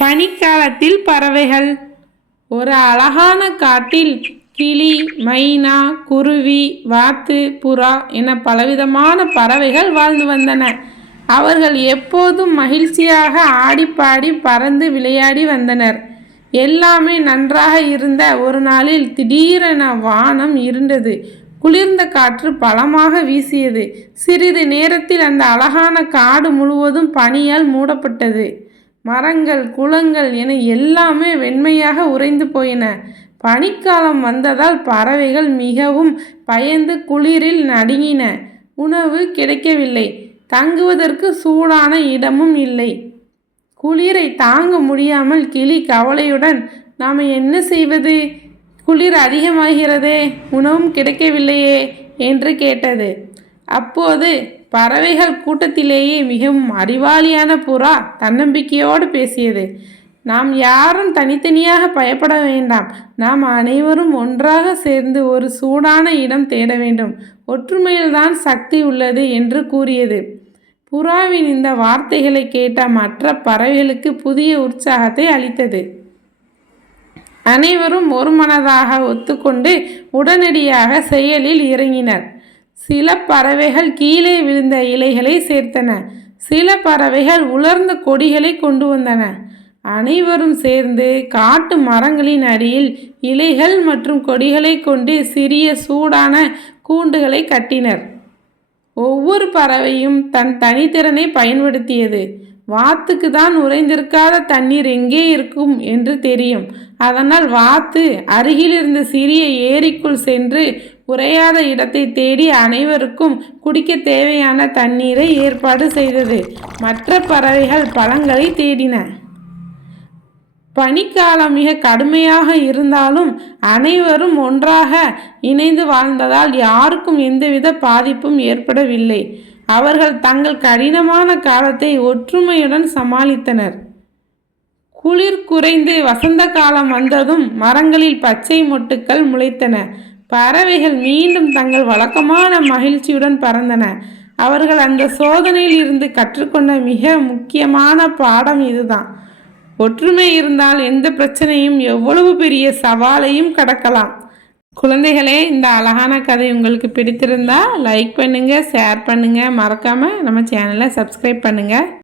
பனிக்காலத்தில் பறவைகள். ஒரு அழகான காட்டில் கிளி, மைனா, குருவி, வாத்து, புறா என பலவிதமான பறவைகள் வாழ்ந்து வந்தன. அவர்கள் எப்போதும் மகிழ்ச்சியாக ஆடிப்பாடி பறந்து விளையாடி வந்தனர். எல்லாமே நன்றாக இருந்த ஒரு நாளில் திடீரென வானம் இருண்டது. குளிர்ந்த காற்று பலமாக வீசியது. சிறிது நேரத்தில் அந்த அழகான காடு முழுவதும் பனியால் மூடப்பட்டது. மரங்கள், குளங்கள் என எல்லாமே வெண்மையாக உறைந்து போயின. பனிக்காலம் வந்ததால் பறவைகள் மிகவும் பயந்து குளிரில் நடுங்கின. உணவு கிடைக்கவில்லை. தங்குவதற்கு சூடான இடமும் இல்லை. குளிரை தாங்க முடியாமல் கிளி கவலையுடன், நாம் என்ன செய்வது? குளிர் அதிகமாகிறதே, உணவும் கிடைக்கவில்லையே என்று கேட்டது. அப்போது பறவைகள் கூட்டத்திலேயே மிகவும் அறிவாளியான புறா தன்னம்பிக்கையோடு பேசியது. நாம் யாரும் தனித்தனியாக பயப்பட வேண்டாம். நாம் அனைவரும் ஒன்றாக சேர்ந்து ஒரு சூடான இடம் தேட வேண்டும். ஒற்றுமையில்தான் சக்தி உள்ளது என்று கூறியது. புறாவின் இந்த வார்த்தைகளை கேட்ட மற்ற பறவைகளுக்கு புதிய உற்சாகத்தை அளித்தது. அனைவரும் ஒருமனதாக ஒத்துக்கொண்டு உடனடியாக செயலில் இறங்கினர். சில பறவைகள் கீழே விழுந்த இலைகளை சேர்த்தன. சில பறவைகள் உலர்ந்த கொடிகளை கொண்டு வந்தன. அனைவரும் சேர்ந்து காட்டு மரங்களின் அடியில் இலைகள் மற்றும் கொடிகளை கொண்டு சிறிய சூடான கூண்டுகளை கட்டினர். ஒவ்வொரு பறவையும் தன் தனித்திறனை பயன்படுத்தியது. வாத்துக்கு தான் உறைந்திருக்காத தண்ணீர் எங்கே இருக்கும் என்று தெரியும். அதனால் வாத்து அருகில் இருந்த சிறிய ஏரிக்குள் சென்று உறையாத இடத்தை தேடி அனைவருக்கும் குடிக்க தேவையான தண்ணீரை ஏற்பாடு செய்தது. மற்ற பறவைகள் பழங்களை தேடின. பனிக்காலம் மிக கடுமையாக இருந்தாலும் அனைவரும் ஒன்றாக இணைந்து வாழ்ந்ததால் யாருக்கும் எந்தவித பாதிப்பும் ஏற்படவில்லை. அவர்கள் தங்கள் கடினமான காலத்தை ஒற்றுமையுடன் சமாளித்தனர். குளிர் குறைந்து வசந்த காலம் வந்ததும் மரங்களில் பச்சை மொட்டுக்கள் முளைத்தன. பறவைகள் மீண்டும் தங்கள் வழக்கமான மகிழ்ச்சியுடன் பறந்தன. அவர்கள் அந்த சோதனையில் இருந்து கற்றுக்கொண்ட மிக முக்கியமான பாடம் இதுதான். ஒற்றுமை இருந்தால் எந்த பிரச்சனையும், எவ்வளவு பெரிய சவாலையும் கடக்கலாம். குழந்தைகளே, இந்த அழகான கதை உங்களுக்கு பிடித்திருந்தா லைக் பண்ணுங்கள், ஷேர் பண்ணுங்கள், மறக்காமல் நம்ம சேனலை சப்ஸ்கிரைப் பண்ணுங்கள்.